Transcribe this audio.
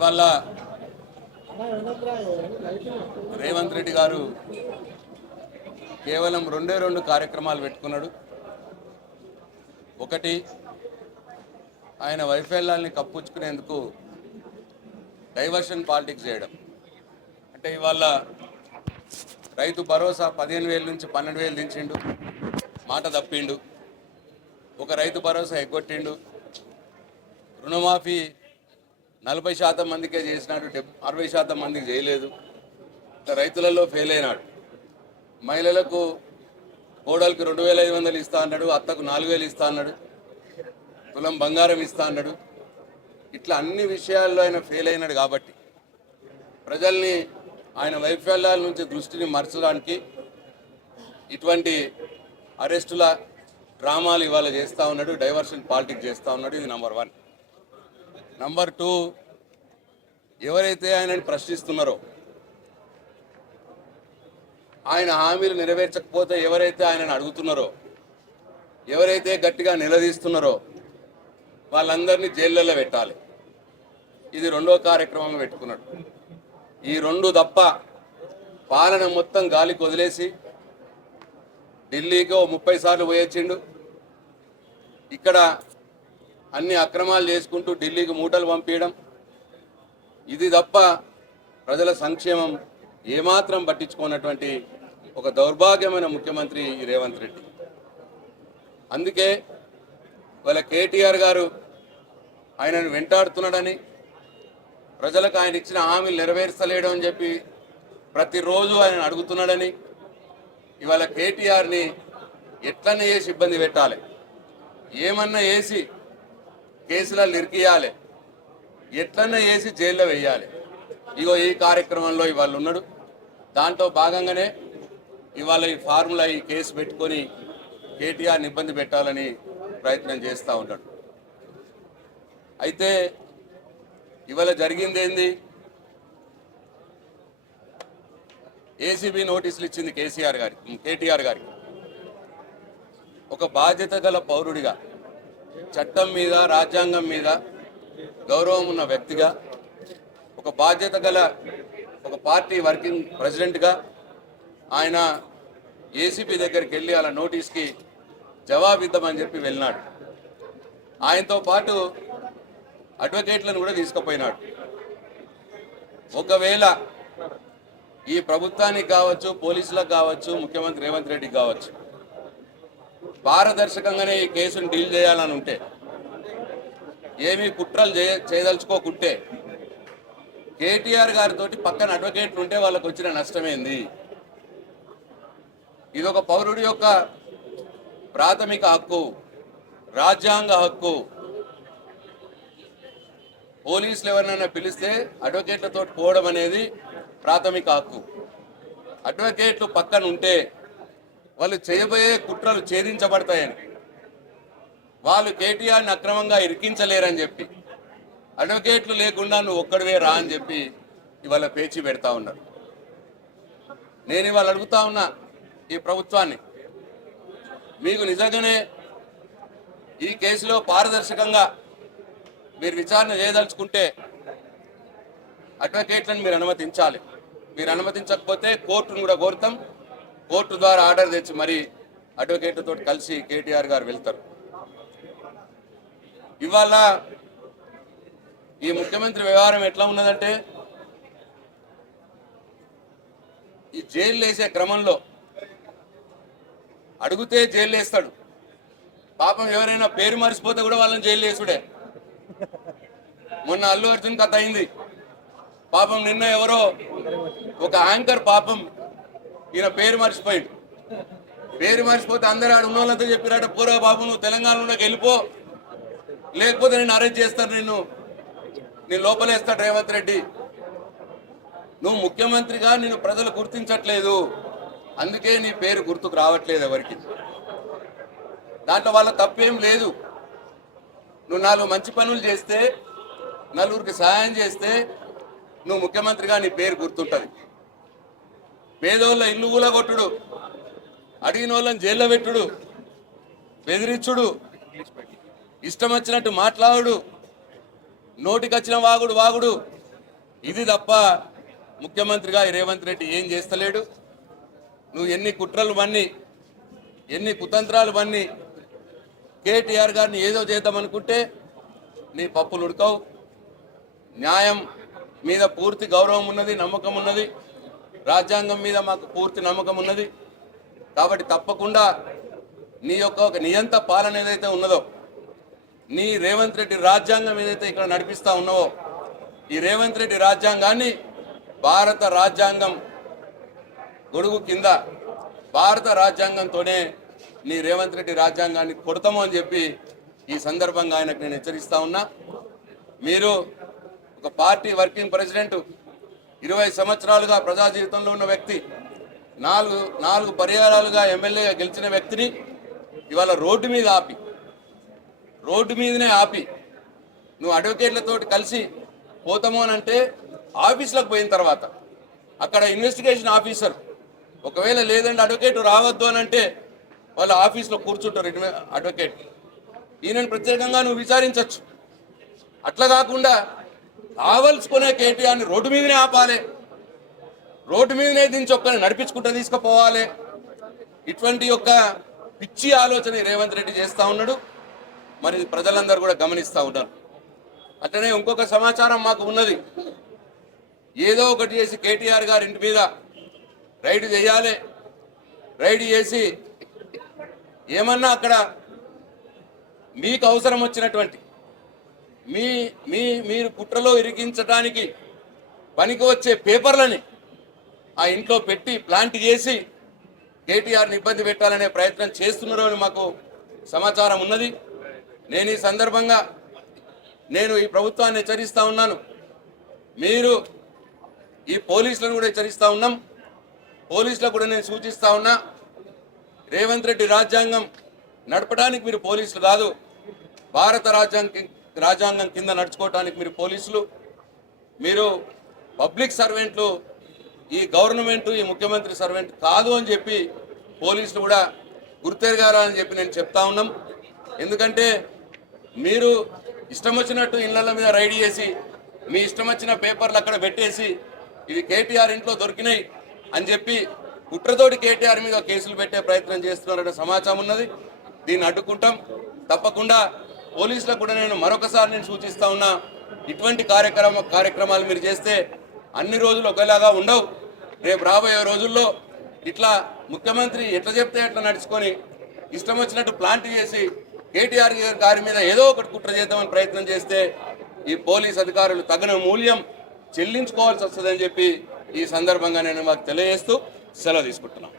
ఇవాళ రేవంత్ రెడ్డి గారు కేవలం రెండు కార్యక్రమాలు పెట్టుకున్నాడు. ఒకటి, ఆయన వైఫల్యాల్ని కప్పుచ్చుకునేందుకు డైవర్షన్ పాలిటిక్స్ చేయడం. అంటే ఇవాళ రైతు భరోసా 15,000 నుంచి 12,000 దించిండు, మాట తప్పిండు. ఒక రైతు భరోసా ఎగ్గొట్టిండు. రుణమాఫీ 40% మందికే చేసినాడు, 60% మందికి చేయలేదు. రైతులలో ఫెయిల్ అయినాడు. మహిళలకు కోడలికి 2,500 ఇస్తా అన్నాడు, అత్తకు 4,000 ఇస్తా అన్నాడు, తులం బంగారం ఇస్తా అన్నాడు. ఇట్లా అన్ని విషయాల్లో ఆయన ఫెయిల్ అయినాడు. కాబట్టి ప్రజల్ని ఆయన వైఫల్యాల నుంచి దృష్టిని మరచడానికి ఇటువంటి అరెస్టుల డ్రామాలు ఇవాళ చేస్తూ ఉన్నాడు, డైవర్షన్ పాలిటిక్స్ చేస్తూ ఉన్నాడు. ఇది నంబర్ 1. నంబర్ 2, ఎవరైతే ఆయనని ప్రశ్నిస్తున్నారో, ఆయన హామీలు నెరవేర్చకపోతే ఎవరైతే ఆయనను అడుగుతున్నారో, ఎవరైతే గట్టిగా నిలదీస్తున్నారో వాళ్ళందరినీ జైళ్ళల్లో పెట్టాలి. ఇది 2వ కార్యక్రమంగా పెట్టుకున్నాడు. ఈ 2 తప్ప పాలన మొత్తం గాలికి వదిలేసి ఢిల్లీకి 30 సార్లు పోయొచ్చిండు. ఇక్కడ అన్ని అక్రమాలు చేసుకుంటూ ఢిల్లీకి మూటలు పంపించడం, ఇది తప్ప ప్రజల సంక్షేమం ఏమాత్రం పట్టించుకున్నటువంటి ఒక దౌర్భాగ్యమైన ముఖ్యమంత్రి ఈ రేవంత్ రెడ్డి. అందుకే వాళ్ళ కేటీఆర్ గారు ఆయనను వెంటాడుతున్నాడని, ప్రజలకు ఆయన ఇచ్చిన హామీలు నెరవేర్చలేడు అని చెప్పి ప్రతిరోజు ఆయన అడుగుతున్నాడని, ఇవాళ కేటీఆర్ని ఎట్లన్నా వేసి ఇబ్బంది పెట్టాలి, ఏమన్నా వేసి కేసులలో ఇరికియాలి, ఎట్లన్నా వేసి జైల్లో వేయాలి. ఇగో ఈ కార్యక్రమంలో ఇవాళ ఉన్నాడు. దాంట్లో భాగంగానే ఇవాళ ఈ ఫార్ములా ఈ కేసు పెట్టుకొని కేటీఆర్ని ఇబ్బంది పెట్టాలని ప్రయత్నం చేస్తూ ఉంటాడు. అయితే ఇవాళ జరిగింది ఏంది? ఏసీబీ నోటీసులు ఇచ్చింది కేటీఆర్ గారికి. ఒక బాధ్యత గల పౌరుడిగా, చట్టం మీద రాజ్యాంగం మీద గౌరవం ఉన్న వ్యక్తిగా, ఒక బాధ్యత గల ఒక పార్టీ వర్కింగ్ ప్రెసిడెంట్గా ఆయన ఏసీబీ దగ్గరికి వెళ్ళి అలా నోటీస్కి జవాబిద్దామని చెప్పి వెళ్ళినాడు. ఆయనతో పాటు అడ్వకేట్లను కూడా తీసుకుపోయినాడు. ఒకవేళ ఈ ప్రభుత్వానికి కావచ్చు, పోలీసులకు కావచ్చు, ముఖ్యమంత్రి రేవంత్ రెడ్డికి కావచ్చు, పారదర్శకంగానే ఈ కేసును డీల్ చేయాలని ఉంటే, ఏమీ కుట్రలు చేయదలుచుకోకుంటే, కేటీఆర్ గారితో పక్కన అడ్వకేట్లు ఉంటే వాళ్ళకు వచ్చిన నష్టమేంది? ఇది ఒక పౌరుడి యొక్క ప్రాథమిక హక్కు, రాజ్యాంగ హక్కు. పోలీసులు ఎవరినైనా పిలిస్తే అడ్వకేట్లతో పోవడం అనేది ప్రాథమిక హక్కు. అడ్వకేట్లు పక్కన ఉంటే వాళ్ళు చేయబోయే కుట్రలు ఛేదించబడతాయని, వాళ్ళు కేటీఆర్ని అక్రమంగా ఇరికించలేరని చెప్పి, అడ్వకేట్లు లేకుండా నువ్వు ఒక్కడివే రా అని చెప్పి ఇవాళ పేచీ పెడతా ఉన్నారు. నేను ఇవాళ అడుగుతా ఉన్నా ఈ ప్రభుత్వాన్ని, మీకు నిజంగానే ఈ కేసులో పారదర్శకంగా మీరు విచారణ చేయదలుచుకుంటే అడ్వకేట్లను మీరు అనుమతించాలి. మీరు అనుమతించకపోతే కోర్టును కూడా కోరుతాం. కోర్టు ద్వారా ఆర్డర్ తెచ్చి మరి అడ్వకేట్లతో కలిసి కేటీఆర్ గారు వెళ్తారు. ఇవాళ ఈ ముఖ్యమంత్రి వ్యవహారం ఎట్లా ఉన్నదంటే, ఈ జైలు వేసే క్రమంలో అడిగితే జైలు వేస్తాడు. పాపం ఎవరైనా పేరు మర్చిపోతే కూడా వాళ్ళని జైలు వేసుడే. మొన్న అల్లు అర్జున్ కథ అయింది. పాపం నిన్న ఎవరో ఒక యాంకర్ పాపం ఈయన పేరు మర్చిపోయాడు. పేరు మర్చిపోతే అందరూ ఆడు ఉన్న వాళ్ళంతా చెప్పినట్టు, పూరా బాబు నువ్వు తెలంగాణలోకి వెళ్ళిపో, లేకపోతే నేను అరెస్ట్ చేస్తాను, నేను లోపలేస్తాడు రేవంత్ రెడ్డి. నువ్వు ముఖ్యమంత్రిగా నిన్ను ప్రజలు గుర్తించట్లేదు, అందుకే నీ పేరు గుర్తుకు రావట్లేదు ఎవరికి. దాంట్లో వాళ్ళ తప్పేం లేదు. నువ్వు 4 మంచి పనులు చేస్తే, నలుగురికి సహాయం చేస్తే నువ్వు ముఖ్యమంత్రిగా నీ పేరు గుర్తుంటుంది. పేదోళ్ళ ఇల్లు కూలగొట్టుడు, అడిగిన వాళ్ళని జైల్లో పెట్టుడు, బెదిరించుడు, ఇష్టం వచ్చినట్టు మాట్లాడు, నోటికి వచ్చిన వాగుడు ఇది తప్ప ముఖ్యమంత్రిగా ఈ రేవంత్ రెడ్డి ఏం చేస్తలేడు. నువ్వు ఎన్ని కుట్రలు వన్ని, ఎన్ని కుతంత్రాలు వన్ని కేటీఆర్ గారిని ఏదో చేద్దామనుకుంటే నీ పప్పులు ఉడకవు. న్యాయం మీద పూర్తి గౌరవం ఉన్నది, నమ్మకం ఉన్నది. రాజ్యాంగం మీద మాకు పూర్తి నమ్మకం ఉన్నది. కాబట్టి తప్పకుండా నీ యొక్క ఒక నియంత పాలన ఏదైతే ఉన్నదో, నీ రేవంత్ రెడ్డి రాజ్యాంగం ఏదైతే ఇక్కడ నడిపిస్తా ఉన్నావో, ఈ రేవంత్ రెడ్డి రాజ్యాంగాన్ని భారత రాజ్యాంగం గొడుగు కింద భారత రాజ్యాంగంతోనే నీ రేవంత్ రెడ్డి రాజ్యాంగాన్ని కొడతాము అని చెప్పి ఈ సందర్భంగా ఆయనకు నేను హెచ్చరిస్తా ఉన్నా. మీరు ఒక పార్టీ వర్కింగ్ ప్రెసిడెంట్, 20 సంవత్సరాలుగా ప్రజా జీవితంలో ఉన్న వ్యక్తి, నాలుగు పర్యాయాలుగా ఎమ్మెల్యేగా గెలిచిన వ్యక్తిని ఇవాళ రోడ్డు మీదనే ఆపి నువ్వు అడ్వకేట్లతో కలిసి పోతాము అని అంటే ఆఫీసులకు పోయిన తర్వాత అక్కడ ఇన్వెస్టిగేషన్ ఆఫీసర్ ఒకవేళ లేదండి అడ్వకేట్ రావద్దు అని అంటే వాళ్ళు ఆఫీస్లో కూర్చుంటారు అడ్వకేట్. ఈయనను ప్రత్యేకంగా నువ్వు విచారించవచ్చు. అట్లా కాకుండా కావలసుకునే కేటీఆర్ని రోడ్డు మీదనే ఆపాలి, రోడ్డు మీదనే దించి ఒక్కరిని నడిపించుకుంటూ తీసుకుపోవాలి. ఇటువంటి యొక్క పిచ్చి ఆలోచన రేవంత్ రెడ్డి చేస్తూ ఉన్నాడు. మరి ప్రజలందరూ కూడా గమనిస్తూ ఉన్నారు. అట్లనే ఇంకొక సమాచారం మాకు ఉన్నది. ఏదో ఒకటి చేసి కేటీఆర్ గారి ఇంటి మీద రైడ్ చేయాలి, రైడ్ చేసి ఏమన్నా అక్కడ మీకు అవసరం వచ్చినటువంటి మీరు కుట్రలో ఇరికించడానికి పనికి వచ్చే పేపర్లని ఆ ఇంట్లో పెట్టి ప్లాంట్ చేసి కేటీఆర్ని ఇబ్బంది పెట్టాలనే ప్రయత్నం చేస్తున్నారు అని మాకు సమాచారం ఉన్నది. నేను ఈ సందర్భంగా ఈ ప్రభుత్వాన్ని హెచ్చరిస్తూ ఉన్నాను. మీరు ఈ పోలీసులను కూడా హెచ్చరిస్తూ ఉన్నాం. పోలీసులకు కూడా నేను సూచిస్తూ ఉన్నా, రేవంత్ రెడ్డి రాజ్యాంగం నడపడానికి మీరు పోలీసులు కాదు, భారత రాజ్యాంగం కింద నడుచుకోవడానికి మీరు పోలీసులు. మీరు పబ్లిక్ సర్వెంట్లు, ఈ గవర్నమెంట్ ఈ ముఖ్యమంత్రి సర్వెంట్ కాదు అని చెప్పి పోలీసులు కూడా గుర్తెరగాలని చెప్పి నేను చెప్తా ఉన్నాం. ఎందుకంటే మీరు ఇష్టం వచ్చినట్టు ఇళ్ల మీద రైడ్ చేసి మీ ఇష్టం వచ్చిన పేపర్లు అక్కడ పెట్టేసి ఇవి కేటీఆర్ ఇంట్లో దొరికినాయి అని చెప్పి కుట్రతోటి కేటీఆర్ మీద కేసులు పెట్టే ప్రయత్నం చేస్తున్నారనే సమాచారం ఉన్నది. దీన్ని అడ్డుకుంటాం. తప్పకుండా పోలీసులకు కూడా నేను మరొకసారి సూచిస్తా ఉన్నా, ఇటువంటి కార్యక్రమాలు మీరు చేస్తే అన్ని రోజులు ఒకేలాగా ఉండవు. రేపు రాబోయే రోజుల్లో ఇట్లా ముఖ్యమంత్రి ఎట్లా చెప్తే ఎట్లా నడుచుకొని ఇష్టం వచ్చినట్టు ప్లాంట్ చేసి కేటీఆర్ గారి మీద ఏదో ఒకటి కుట్ర చేద్దామని ప్రయత్నం చేస్తే ఈ పోలీస్ అధికారులు తగిన మూల్యం చెల్లించుకోవాల్సి వస్తుందని చెప్పి ఈ సందర్భంగా నేను మాకు తెలియజేస్తూ సెలవు తీసుకుంటున్నాను.